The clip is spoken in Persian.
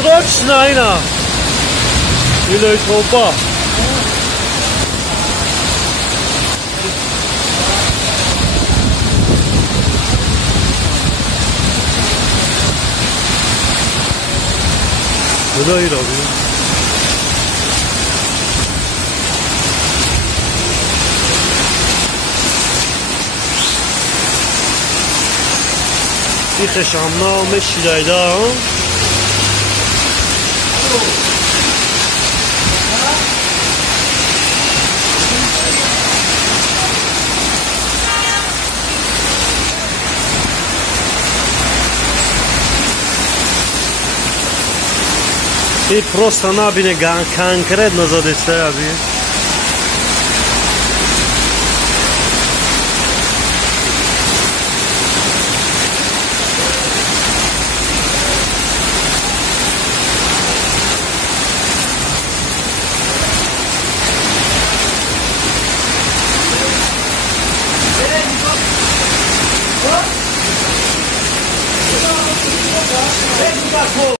Срочно, Айна! Или толпа? Куда и роби? این خشمنا مشی دایده ها این просто набине конкретно задействие